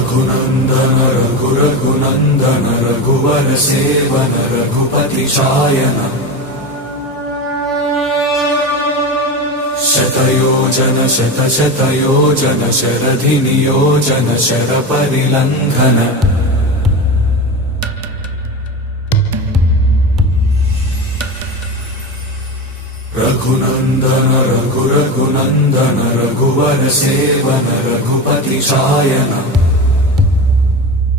रघुनन्दन रघुरघुनन्दन रघुवर seven Raghupati चायन शतयोजन शतशतयोजन शरधि नियोजन शरपरिलङ्घन रघुनन्दन रघुरघुनन्दन रघुवर seven Raghupati चायन